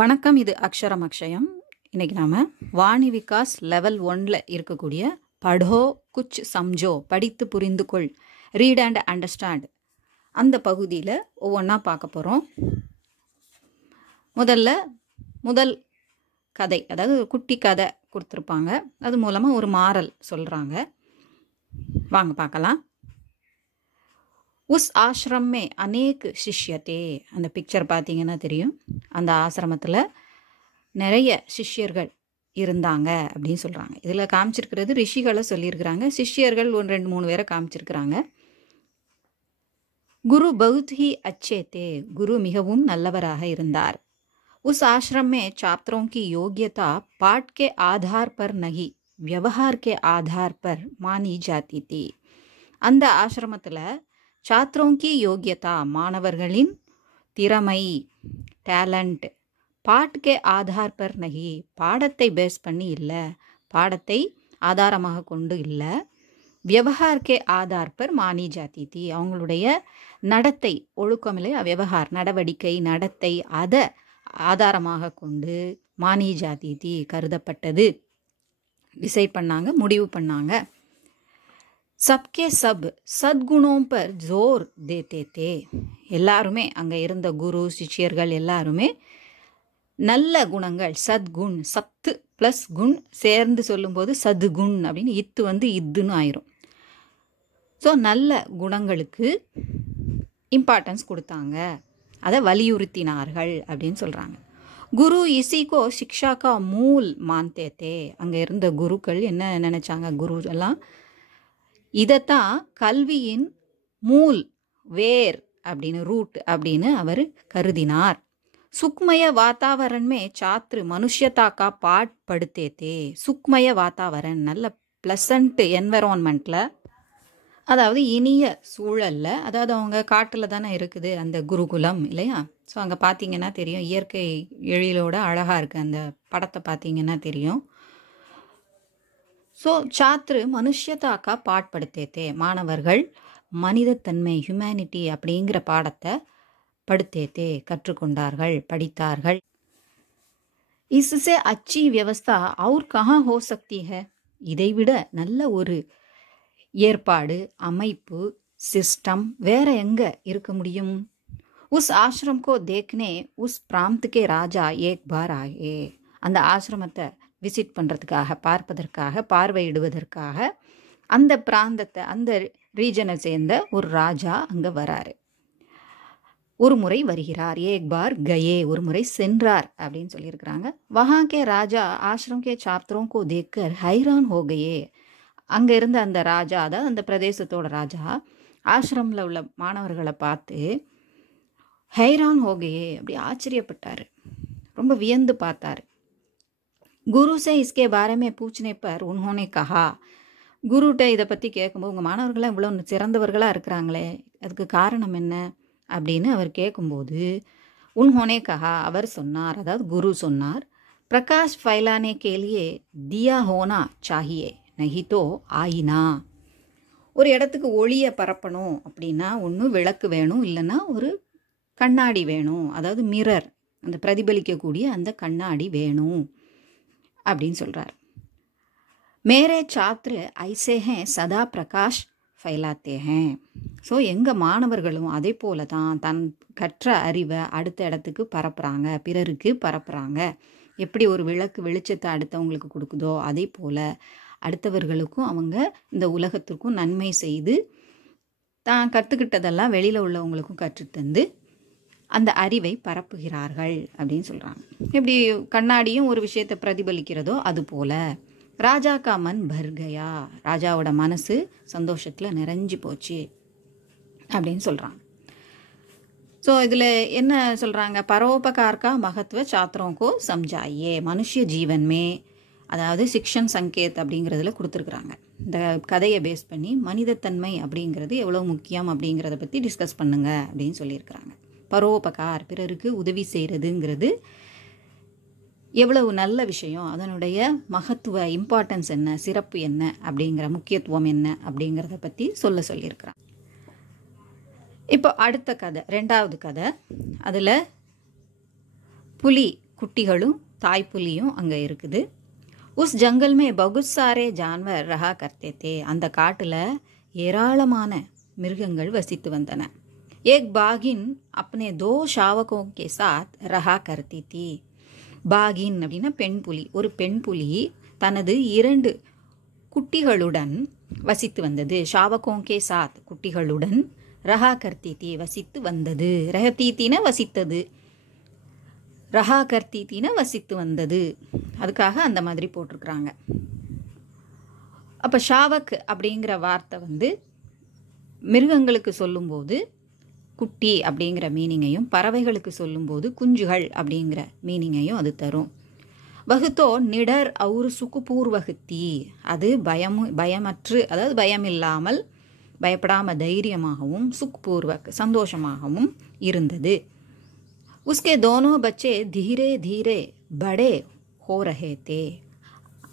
வணக்கம். இது அக்ஷரம் அக்ஷயம். இன்னைக்கு நாம வாணி விகாஸ் லெவல் 1ல் இருக்கக்கூடிய படோ குச் சம்ஜோ, படித்து புரிந்து கொள், ரீட் அண்ட் அண்டர்ஸ்டாண்ட் அந்த பகுதியில் ஒவ்வொன்றா பார்க்க போகிறோம். முதல் கதை, அதாவது குட்டி கதை கொடுத்துருப்பாங்க. அது மூலமாக ஒரு மாரல் சொல்கிறாங்க. வாங்க பார்க்கலாம். உஸ் ஆசிரம் மே அநேக் சிஷ்யத்தே, அந்த பிக்சர் பார்த்தீங்கன்னா தெரியும். அந்த ஆசிரமத்தில் நிறைய சிஷ்யர்கள் இருந்தாங்க அப்படின்னு சொல்கிறாங்க. இதில் காமிச்சிருக்கிறது ரிஷிகளை சொல்லியிருக்கிறாங்க. சிஷ்யர்கள் 1-2-3 பேரை காமிச்சிருக்கிறாங்க. குரு பௌத் ஹி அச்சே தே, குரு மிகவும் நல்லவராக இருந்தார். உஸ் ஆசிரம் மே छात्रों की योग्यता पाठ के आधार पर नहीं व्यवहार के आधार पर मानी जाती थी. அந்த ஆசிரமத்தில் छात्रों की योग्यता, மாணவர்களின் திறமை, டேலண்ட், பாட் கே ஆதார் பர் நகி, பாடத்தை பேஸ் பண்ணி இல்லை, பாடத்தை ஆதாரமாக கொண்டு இல்லை, வியவஹார் கே ஆதார் பர் மானி ஜாதி தி, அவங்களுடைய நடத்தை, ஒழுக்கமில்லை வியவஹார், நடவடிக்கை, நடத்தை, அதை ஆதாரமாக கொண்டு மானி ஜாதி தி, கருதப்பட்டது, டிசைட் பண்ணாங்க, முடிவு பண்ணாங்க. சப்கே சப் சத்குணோம் பர் ஜோர் தேத்தே தே, எல்லாருமே அங்கே இருந்த குரு சிஷ்யர்கள் எல்லாருமே நல்ல குணங்கள், சத்குண், சத்து ப்ளஸ் குண் சேர்ந்து சொல்லும்போது சத்குண் அப்படின்னு இத்துன்னு ஆயிரும். ஸோ நல்ல குணங்களுக்கு இம்பார்ட்டன்ஸ் கொடுத்தாங்க, அதை வலியுறுத்தினார்கள் அப்படின்னு சொல்கிறாங்க. குரு இசிக்கோ சிக்ஷாக்கா மூல் மான்தே தே, அங்கே இருந்த குருக்கள் என்ன நினச்சாங்க, குரு எல்லாம் இதைத்தான் கல்வியின் மூல், வேர் அப்படின்னு, ரூட் அப்படின்னு அவர் கருதினார். சுக்மய வாத்தாவரண்மே சாத்ரு மனுஷியதாக்கா பாட் படுத்தே தே, சுக்மய வாத்தாவரன், நல்ல ப்ளசண்ட் என்விரான்மெண்ட்டில், அதாவது இனிய சூழலில், அதாவது அவங்க காட்டில் தானே இருக்குது அந்த குருகுலம் இல்லையா. ஸோ அங்கே பார்த்தீங்கன்னா தெரியும், இயற்கை எழிலோட அழகாக இருக்குது. அந்த படத்தை பார்த்தீங்கன்னா தெரியும். ஸோ சாத்ரு மனுஷியதாக்கா பாட்படுத்தேத்தே, மாணவர்கள் மனிதத்தன்மை, ஹியூமனிட்டி அப்படிங்கிற பாடத்தை படுத்தேத்தே, கற்றுக்கொண்டார்கள், படித்தார்கள். இஸ்ஸே அச்சி வியவஸ்தா அவுர் கஹா ஹோ சக்தி ஹை, இதைவிட நல்ல ஒரு ஏற்பாடு, அமைப்பு, சிஸ்டம் வேற எங்க இருக்க முடியும். உஸ் ஆசிரம் கோ தேக்னே உஸ் பிராந்த் கே ராஜா ஏக் பார் ஆயே, அந்த ஆசிரமத்தை விசிட் பண்ணுறதுக்காக, பார்ப்பதற்காக, பார்வையிடுவதற்காக அந்த பிராந்தத்தை, அந்த ரீஜனை சேர்ந்த ஒரு ராஜா அங்கே வராரு. ஒரு முறை வருகிறார், ஏக் பார் கயே, ஒரு முறை சென்றார் அப்படின்னு சொல்லியிருக்கிறாங்க. வஹா கே ராஜா ஆசிரம் கே சாப்தரோं को देखकर हैरान हो गए, அங்கே இருந்த அந்த ராஜா, அதாவது அந்த பிரதேசத்தோட ராஜா ஆசிரமில் உள்ள மாணவர்களை பார்த்து ஹைரான் ஹோகையே, அப்படி ஆச்சரியப்பட்டார், ரொம்ப வியந்து பார்த்தார். குரு से इसके बारे में पूछने पर उन्होंने कहा, குருட்ட இதை பற்றி கேட்கும்போது, உங்கள் மாணவர்களாக இவ்வளோ சிறந்தவர்களாக இருக்கிறாங்களே, அதுக்கு காரணம் என்ன அப்படின்னு அவர் கேட்கும்போது, உன்ஹோனே கஹா, அவர் சொன்னார், அதாவது குரு சொன்னார், பிரகாஷ் ஃபைலானே கேலியே தியா ஹோனா சாஹியே நஹி தோ ஆயினா, ஒரு இடத்துக்கு ஒளியை பரப்பணும் அப்படின்னா ஒன்று விளக்கு வேணும், இல்லைன்னா ஒரு கண்ணாடி வேணும், அதாவது மிரர், அந்த பிரதிபலிக்கக்கூடிய அந்த கண்ணாடி வேணும் அப்படின்னு சொல்கிறார். மேரே சாத்ரு ஐசே ஹே சதா பிரகாஷ் ஃபைலாத்தே ஹே, ஸோ எங்கள் மாணவர்களும் அதே போல தான் தன் கற்ற அறிவை அடுத்த இடத்துக்கு பரப்புகிறாங்க, பிறருக்கு பரப்புகிறாங்க. எப்படி ஒரு விளக்கு வெளிச்சத்தை அடுத்தவங்களுக்கு கொடுக்குதோ அதே போல் அடுத்தவர்களுக்கும் அவங்க இந்த உலகத்திற்கும் நன்மை செய்து தான் கற்றுக்கிட்டதெல்லாம் வெளியில் உள்ளவங்களுக்கும் கற்றுத்தந்து அந்த அறிவை பரப்புகிறார்கள் அப்படின்னு சொல்கிறாங்க. எப்படி கண்ணாடியும் ஒரு விஷயத்தை பிரதிபலிக்கிறதோ அதுபோல் ராஜா கா மன் பர் கயா, ராஜாவோட மனசு சந்தோஷத்தில் நிறைஞ்சு போச்சு அப்படின்னு சொல்கிறாங்க. ஸோ இதில் என்ன சொல்கிறாங்க, பரோபகார் கா மகத்துவ சாத்திரோங்கோ சம்ஜாயே, மனுஷ ஜீவன்மே, அதாவது சிக்ஷன் சங்கேத் அப்படிங்கிறதுல கொடுத்துருக்குறாங்க. இந்த கதையை பேஸ் பண்ணி மனிதத்தன்மை அப்படிங்கிறது எவ்வளோ முக்கியம் அப்படிங்கிறத பற்றி டிஸ்கஸ் பண்ணுங்க அப்படின்னு சொல்லியிருக்கிறாங்க. பரோபகார், பிறருக்கு உதவி செய்கிறதுங்கிறது எவ்வளவு நல்ல விஷயம், அதனுடைய மகத்துவ இம்பார்ட்டன்ஸ் என்ன, சிறப்பு என்ன அப்படிங்கிற, முக்கியத்துவம் என்ன அப்படிங்கிறத பற்றி சொல்லியிருக்கிறாங்க. இப்போ அடுத்த கதை, 2வது கதை. அதில் புலி குட்டிகளும் தாய்ப்புலியும் அங்கே இருக்குது. உஸ் ஜங்கல் மே பகுத் சாரே ஜான்வர் ரஹா கர்த்தே தே. அந்த காட்டில் ஏராளமான மிருகங்கள் வசித்து வந்தன. ஏக் பாகின் அப்னே 2 ஷாவகோ கே சாத் ரஹா கர்த்தி தி. பாகின் அப்படின்னா பெண் புலி. ஒரு பெண் புலி தனது 2 குட்டிகளுடன் வசித்து வந்தது. ஷாவகோ கே சாத் குட்டிகளுடன் ரஹா கர்த்தி தி வசித்து வந்தது. ரஹதீத்தின வசித்தது, ரஹா கர்த்தீத்தின வசித்து வந்தது. அதுக்காக அந்த மாதிரி போட்டிருக்கிறாங்க. அப்போ ஷாவக் அப்படிங்கிற வார்த்தை மிருகங்களுக்கு சொல்லும்போது குட்டி அப்படிங்கிற மீனிங்கையும், பறவைகளுக்கு சொல்லும்போது குஞ்சுகள் அப்படிங்கிற மீனிங்கையும் அது தரும். வகுத்தோ நிடர் அவுரு சுக்குபூர்வகுத்தி. அது பயமற்று, அதாவது பயம் இல்லாமல், பயப்படாம தைரியமாகவும், சுக்பூர்வக் சந்தோஷமாகவும் இருந்தது. उसके दोनों बच्चे धीरे धीरे बड़े हो रहे थे.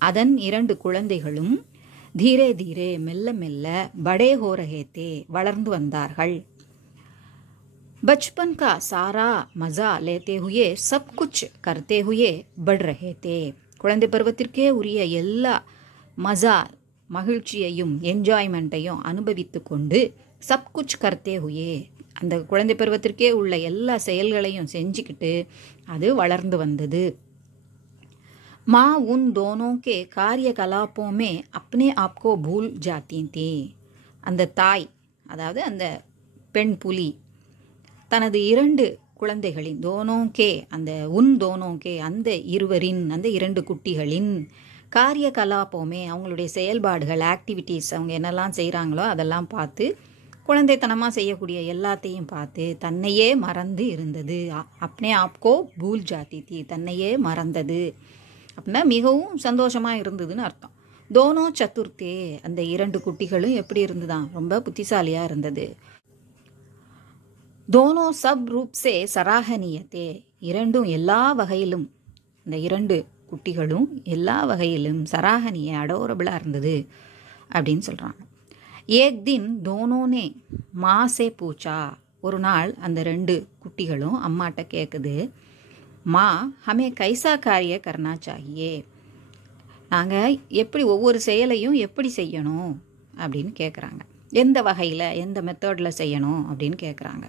அதன் 2 குழந்தைகளும் धीरे धीरे மெல்ல மெல்ல बड़े हो रहे थे வளர்ந்து வந்தார்கள். बचपन का सारा मजा लेते हुए सब कुछ करते हुए बढ़ रहे थे. குழந்தை பருவத்திற்கே உரிய எல்லா மஜா மகிழ்ச்சியையும் என்ஜாய்மெண்ட்டையும் அனுபவித்து கொண்டு சப் குச் கர்த்தே ஹுயே, அந்த குழந்தை பருவத்திற்கே உள்ள எல்லா செயல்களையும் செஞ்சுக்கிட்டு அது வளர்ந்து வந்தது. மா உன் தோனோ கே காரிய கலாப்போமே அப்னே ஆப்கோ பூல் ஜாத்தி தீ. அந்த தாய், அதாவது அந்த பெண் புலி தனது 2 குழந்தைகளின் தோனோக்கே, அந்த உன் தோனோக்கே அந்த இருவரின், அந்த 2 குட்டிகளின் காரிய கலாப்போமே அவங்களுடைய செயல்பாடுகள், ஆக்டிவிட்டீஸ், அவங்க என்னெல்லாம் செய்கிறாங்களோ அதெல்லாம் பார்த்து, குழந்தைத்தனமாக செய்யக்கூடிய எல்லாத்தையும் பார்த்து தன்னையே மறந்து இருந்தது. அப்னே ஆப்கோ பூல் ஜாத்தி தீ, தன்னையே மறந்தது அப்படின்னா மிகவும் சந்தோஷமாக இருந்ததுன்னு அர்த்தம். தோனோ சதுர்த்தே, அந்த 2 குட்டிகளும் எப்படி இருந்துதான், ரொம்ப புத்திசாலியாக இருந்தது. தோனோ சப் ரூப் சே சராகனியத்தே, 2ம் எல்லா வகையிலும், இந்த 2 குட்டிகளும் எல்லா வகையிலும் சராகனிய அடோரபிளாக இருந்தது அப்படின்னு சொல்கிறாங்க. ஏக் தின் தோனோனே மாசே பூச்சா. ஒரு நாள் அந்த 2 குட்டிகளும் அம்மாட்ட கேட்குது, மா ஹமே கைசா காரிய கர்னா சாஹியே, நாங்கள் எப்படி ஒவ்வொரு செயலையும் எப்படி செய்யணும் அப்படின்னு கேட்குறாங்க. எந்த வகையில், எந்த மெத்தடில் செய்யணும் அப்படின்னு கேட்குறாங்க.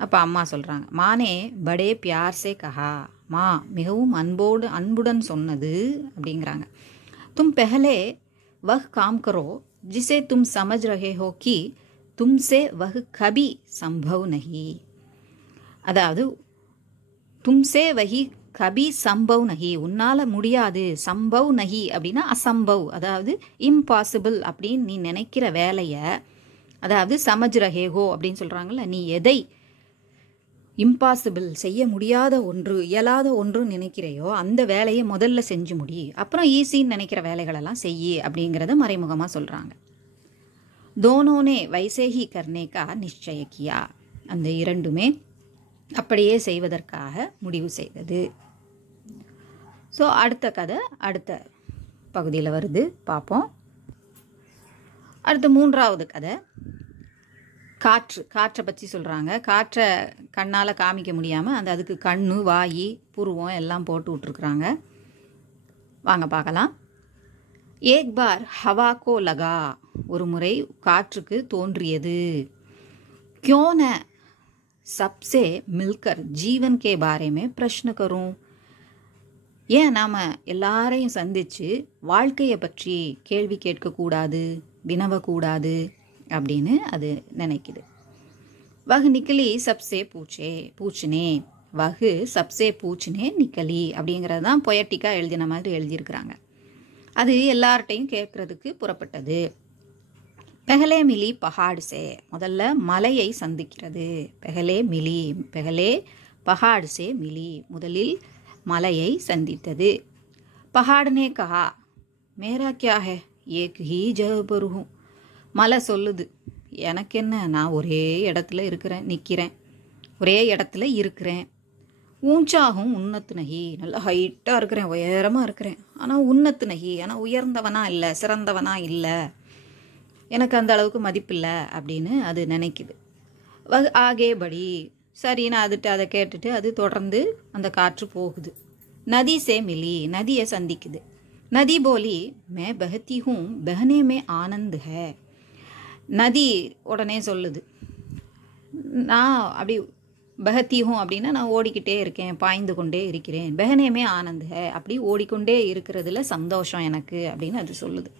அப்போ அம்மா சொல்கிறாங்க, மானே படே பியார் சே கஹா, மா மிகவும் அன்புடன் சொன்னது அப்படிங்கிறாங்க. தும் பெஹலே வஹ் காம் கரோ जिसे तुम समझ रहे हो कि तुमसे वह कभी संभव नहीं. அதாவது தும்சே வஹி கபி சம்பவ் நஹி, உன்னால் முடியாது, சம்பவ் நஹி அப்படின்னா அசம்பவ், அதாவது இம்பாசிபிள் அப்படின்னு நீ நினைக்கிற வேலையை, அதாவது சமஜ் ரஹேகோ அப்படின்னு சொல்கிறாங்கல்ல, நீ எதை இம்பாசிபிள் செய்ய முடியாத ஒன்று, இயலாத ஒன்று நினைக்கிறையோ அந்த வேலையை முதல்ல செஞ்சு முடி, அப்புறம் ஈஸின்னு நினைக்கிற வேலைகளெல்லாம் செய்யி அப்படிங்கிறத மறைமுகமாக சொல்கிறாங்க. தோனோனே வைசேஹி கர்னேகா நிச்சயக்கியா, அந்த 2மே அப்படியே செய்வதற்காக முடிவு செய்தது. ஸோ அடுத்த கதை அடுத்த பகுதியில் வருது, பார்ப்போம். அடுத்த 3வது கதை காற்றை பற்றி சொல்கிறாங்க. காற்றை கண்ணால் காமிக்க முடியாமல் அதுக்கு கண்ணு, வாய், புருவம் எல்லாம் போட்டு விட்ருக்குறாங்க. வாங்க பார்க்கலாம். ஏக் பார் ஹவா கோ லகா, ஒரு முறை காற்றுக்கு தோன்றியது. क्यों न सबसे मिलकर जीवन के बारे में प्रश्न करूं. ஏன் நாம் எல்லாரையும் சந்தித்து வாழ்க்கையை பற்றி கேள்வி கேட்கக்கூடாது, வினவக்கூடாது அப்படின்னு அது நினைக்குது. வகு நிக்கலி சப்சே பூச்சினே, வகு சப்சே பூச்சினே நிக்கலி அப்படிங்கிறது தான் பொயட்டிக்காக எழுதின மாதிரி எழுதியிருக்கிறாங்க. அது எல்லார்ட்டையும் கேட்கறதுக்கு புறப்பட்டது. பெஹலே மிலி பஹாடு சே, முதல்ல மலையை சந்திக்கிறது. பெஹலே பஹாடு சே மிலி, முதலில் மலையை சந்தித்தது. பஹாடுனே கஹா மேரா கியா ஹே ஏக் ஹீ ஜஹ் பர் ஹூம். மலை சொல்லுது, எனக்கு என்ன, நான் ஒரே இடத்துல நிற்கிறேன், ஒரே இடத்துல இருக்கிறேன். ஊஞ்சாகும் உன்னத்து நகி, நல்லா ஹைட்டாக இருக்கிறேன், உயரமாக இருக்கிறேன், ஆனால் உன்னத்து நகி, ஆனால் உயர்ந்தவனா இல்லை, சிறந்தவனா இல்லை, எனக்கு அந்த அளவுக்கு மதிப்பில்லை அப்படின்னு அது நினைக்குது. ஆகே படி, சரி நான் அதை கேட்டுட்டு அது தொடர்ந்து அந்த காற்று போகுது. நதி சே மிலி, நதியை சந்திக்குது. நதி போலி மே பஹத்தி ஹூம் பஹனே மே ஆனந்த் ஹை. நதி உடனே சொல்லுது, நான் அப்படி பஹத்தி ஹூம் அப்படின்னா நான் ஓடிக்கிட்டே இருக்கேன், பாய்ந்து கொண்டே இருக்கிறேன். பஹனே மே ஆனந்த் ஹை, அப்படி ஓடிக்கொண்டே இருக்கிறதுல சந்தோஷம் எனக்கு அப்படின்னு அது சொல்லுது.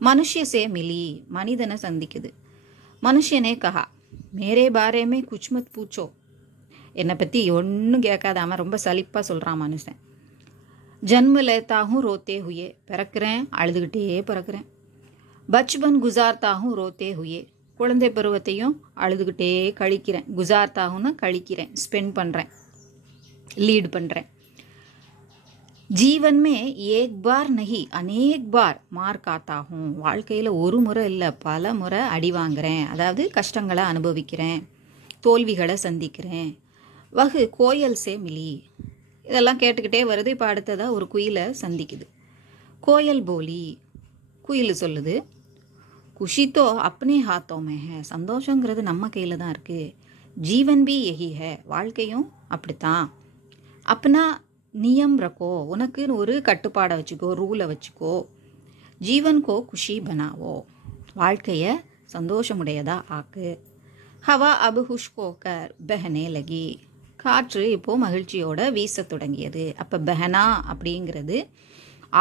மனுஷ்ய சே மிலி, மனிதனை சந்திக்குது. மனுஷனே கஹா மேரே பாரே மே குச் மத் பூச்சோ. என்னை பற்றி ஒன்றும் கேட்காதாம ரொம்ப சலிப்பாக சொல்கிறான் மனுஷன். ஜன்ம லேத்தாகும் ரோத்தே ஹுயே, பிறக்கிறேன் அழுதுகிட்டே பிறக்கிறேன். பச்பன் குசார்த்தாகும் ரோத்தே ஹுயே, குழந்தை பருவத்தையும் அழுதுகிட்டே கழிக்கிறேன். குசார்த்தாகும்னா கழிக்கிறேன், ஸ்பெண்ட் பண்ணுறேன், லீட் பண்ணுறேன். ஜீவன் மே ஏக் பார் நஹி அநேக் பார் மார் காத்தாகும், வாழ்க்கையில் ஒரு முறை இல்லை பல முறை அடி வாங்குறேன், அதாவது கஷ்டங்களை அனுபவிக்கிறேன், தோல்விகளை சந்திக்கிறேன். வகு கோயல் சே மிலி, இதெல்லாம் கேட்டுக்கிட்டே வருது. இப்போ அடுத்ததாக ஒரு குயிலை சந்திக்குது. கோயல் போலி, குயில் சொல்லுது, குஷித்தோ அப்னே ஹாத்தோ மே ஹே, சந்தோஷங்கிறது நம்ம கையில் தான் இருக்குது. ஜீவன் பி யஹி ஹே, வாழ்க்கையும் அப்படித்தான். அப்னா நியம் ரக்கோ, உனக்குன்னு ஒரு கட்டுப்பாடை வச்சுக்கோ, ரூலை வச்சுக்கோ. ஜீவன் கோ குஷி பனாவோ, வாழ்க்கையை சந்தோஷமுடையதா ஆக்கு. ஹவா அபு ஹுஷ்கோ கர் பெஹனே லகி, காற்று இப்போது மகிழ்ச்சியோட வீச தொடங்கியது. அப்போ பெஹனா அப்படிங்கிறது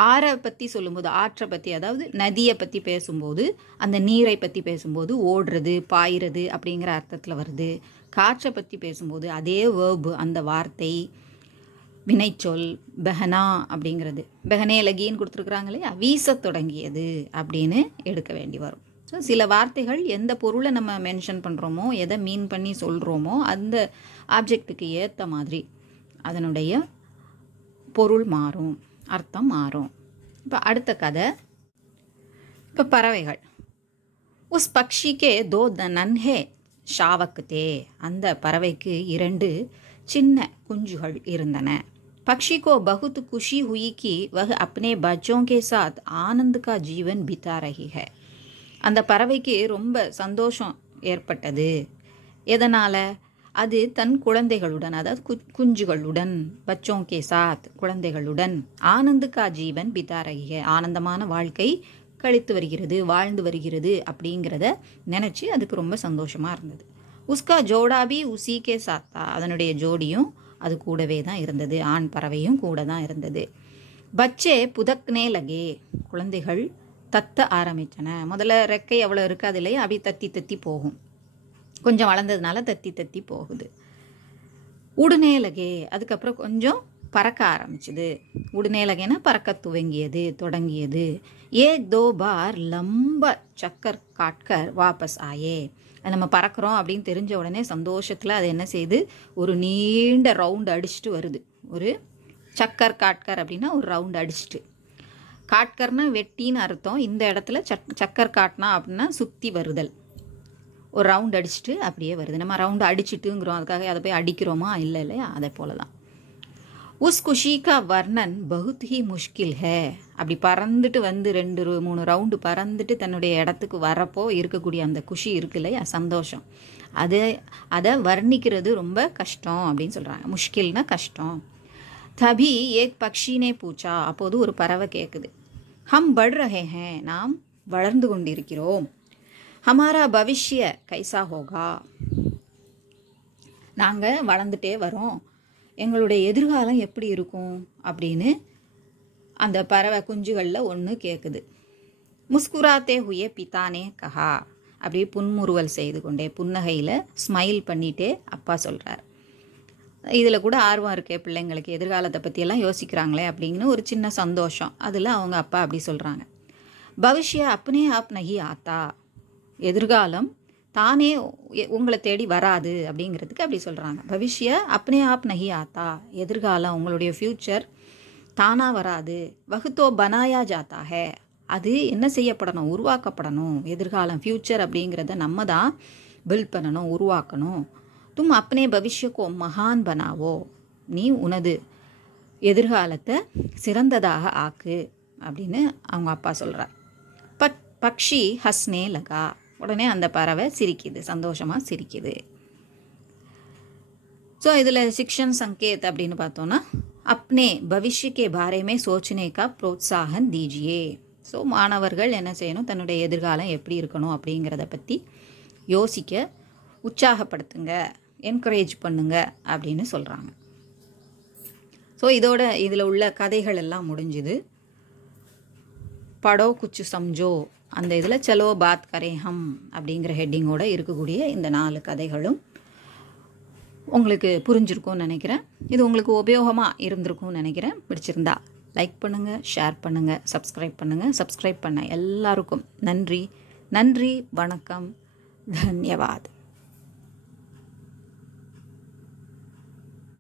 ஆறை பற்றி சொல்லும்போது, ஆற்றை பற்றி, அதாவது நதியை பற்றி பேசும்போது, அந்த நீரை பற்றி பேசும்போது ஓடுறது பாயிறது அப்படிங்கிற அர்த்தத்தில் வருது. காற்றை பற்றி பேசும்போது அதே வேர்பு, அந்த வார்த்தை வினைச்சொல் பெஹனா அப்படிங்கிறது. பெஹனே லகின்னு கொடுத்துருக்குறாங்க இல்லையா, வீச தொடங்கியது அப்படின்னு எடுக்க வேண்டி வரும். ஸோ சில வார்த்தைகள் எந்த பொருளை நம்ம மென்ஷன் பண்ணுறோமோ, எதை மீன் பண்ணி சொல்கிறோமோ அந்த ஆப்ஜெக்ட்டுக்கு ஏற்ற மாதிரி அதனுடைய பொருள் மாறும், அர்த்தம் மாறும். இப்போ அடுத்த கதை. இப்போ பறவைகள். உஸ் பக்ஷிக்கே தோ நன்ஹே ஷாவக் தே, அந்த பறவைக்கு 2 சின்ன குஞ்சுகள் இருந்தன. பக்ஷி கோ பகுத் குஷி ஹுயி கி வஹ் அப்னே பச்சோं के साथ आनंद का जीवन बिता रही है. அந்த பறவைக்கு ரொம்ப சந்தோஷம் ஏற்பட்டது. எதனால்? அது தன் குழந்தைகளுடன், அதாவது குஞ்சுகளுடன், பச்சோं के साथ குழந்தைகளுடன், ஆனந்த் கா ஜீவன் பிதா ரஹி ஹை, ஆனந்தமான வாழ்க்கை கழித்து வருகிறது, வாழ்ந்து வருகிறது அப்படிங்கிறத நினச்சி அதுக்கு ரொம்ப சந்தோஷமாக இருந்தது. உஸ்கா ஜோடாபி உசி கே சாத்தா, அதனுடைய ஜோடியும் அது கூடவே தான் இருந்தது, ஆண் பறவையும் கூட தான் இருந்தது. பச்சே புதக்னே லகே, குழந்தைகள் தத்த ஆரம்பித்தன. முதல்ல ரெக்கை அவ்வளோ இருக்காது இல்லையா, அப்படி தத்தி தத்தி போகும், கொஞ்சம் வளர்ந்ததுனால தத்தி தத்தி போகுது. உடனே லகே, அதுக்கப்புறம் கொஞ்சம் பறக்க ஆரம்பிச்சுது. உடனே லகேனா பறக்க துவங்கியது, தொடங்கியது. ஏக் தோ பார் லம்ப சக்கர் காட்கர் வாபஸ் ஆயே, அது நம்ம பறக்கிறோம் அப்படின்னு தெரிஞ்ச உடனே சந்தோஷத்தில் அது என்ன செய்யுது, ஒரு நீண்ட ரவுண்டு அடிச்சுட்டு வருது. ஒரு சக்கர் காட்கர் அப்படின்னா ஒரு ரவுண்டு அடிச்சுட்டு, காட்கர்னா வெட்டின்னு அர்த்தம். இந்த இடத்துல சக்கர் காட்டினா அப்படின்னா சுற்றி வருதல், ஒரு ரவுண்ட் அடிச்சுட்டு அப்படியே வருது. நம்ம ரவுண்டு அடிச்சுட்டுங்கிறோம், அதுக்காக அதை போய் அடிக்கிறோமா, இல்லை இல்லையா, அதே போல தான். உஸ் குஷி கா வர்ணன் பகுத் ஹி முஷ்கில் ஹே, அப்படி பறந்துட்டு வந்து 2-3 ரவுண்டு பறந்துட்டு தன்னுடைய இடத்துக்கு வரப்போ இருக்கக்கூடிய அந்த குஷி இருக்கு இல்லையா, சந்தோஷம், அதை வர்ணிக்கிறது ரொம்ப கஷ்டம் அப்படின்னு சொல்கிறாங்க. முஷ்கில்னா கஷ்டம். தபி ஏக் பக்ஷினே பூச்சா, அப்போது ஒரு பறவை கேட்குது, ஹம் பட் ரஹே ஹே, நாம் வளர்ந்து கொண்டிருக்கிறோம். ஹமாரா பவிஷ்ய கைசா ஹோகா, நாங்கள் வளர்ந்துட்டே வரோம், எங்களுடைய எதிர்காலம் எப்படி இருக்கும் அப்படின்னு அந்த பறவை குஞ்சுகளில் ஒன்று கேட்குது. முஸ்குராத்தே ஹுயே பிதானே கஹா, அப்படியே புன்முறுவல் செய்து கொண்டே, புன்னகையில் ஸ்மைல் பண்ணிகிட்டே அப்பா சொல்கிறார். இதில் கூட ஆர்வம் இருக்கே பிள்ளைங்களுக்கு, எதிர்காலத்தை பற்றியெல்லாம் யோசிக்கிறாங்களே அப்படிங்கன்னு ஒரு சின்ன சந்தோஷம், அதில் அவங்க அப்பா அப்படி சொல்கிறாங்க. பவிஷ்ய அப்னே ஆப் நஹி ஆத்தா, எதிர்காலம் தானே உங்களை தேடி வராது அப்படிங்கிறதுக்கு அப்படி சொல்கிறாங்க. பவிஷ்ய அப்னே ஆப் நஹி ஆத்தா, எதிர்காலம் உங்களுடைய ஃப்யூச்சர் தானாக வராது. வகுத்தோ பனாயா ஜாத்தா ஹே, அது என்ன செய்யப்படணும், உருவாக்கப்படணும். எதிர்காலம் ஃப்யூச்சர் அப்படிங்கிறத நம்ம தான் பில்ட் பண்ணணும், உருவாக்கணும். தும் அப்னே பவிஷ்யக்கோ மகான் பனாவோ, நீ உனது எதிர்காலத்தை சிறந்ததாக ஆக்கு அப்படின்னு அவங்க அப்பா சொல்கிறார். பக்ஷி ஹஸ்னே லகா, உடனே அந்த பறவை சிரிக்குது, சந்தோஷமாக சிரிக்குது. ஸோ இதில் சிக்ஷன் சங்கேத் அப்படின்னு பார்த்தோன்னா अपने भविष्य के बारे में सोचने का प्रोत्साहन दीजिए. ஸோ மாணவர்கள் என்ன செய்யணும், தன்னுடைய எதிர்காலம் எப்படி இருக்கணும் அப்படிங்கிறத பற்றி யோசிக்க உற்சாகப்படுத்துங்க, என்கரேஜ் பண்ணுங்க அப்படின்னு சொல்கிறாங்க. ஸோ இதோட இதில் உள்ள கதைகள் எல்லாம் முடிஞ்சுது. படோ குச்சு சம்ஜோ அந்த இதில் சலோ பாத் கரே ஹம் அப்படிங்கிற ஹெட்டிங்கோடு இருக்கக்கூடிய இந்த 4 கதைகளும் உங்களுக்கு புரிஞ்சிருக்கும்னு நினைக்கிறேன். இது உங்களுக்கு உபயோகமாக இருந்திருக்கும்னு நினைக்கிறேன். பிடிச்சிருந்தா லைக் பண்ணுங்கள், ஷேர் பண்ணுங்கள், சப்ஸ்கிரைப் பண்ணுங்கள். சப்ஸ்கிரைப் பண்ண எல்லாருக்கும் நன்றி. நன்றி, வணக்கம், தன்யவாத்.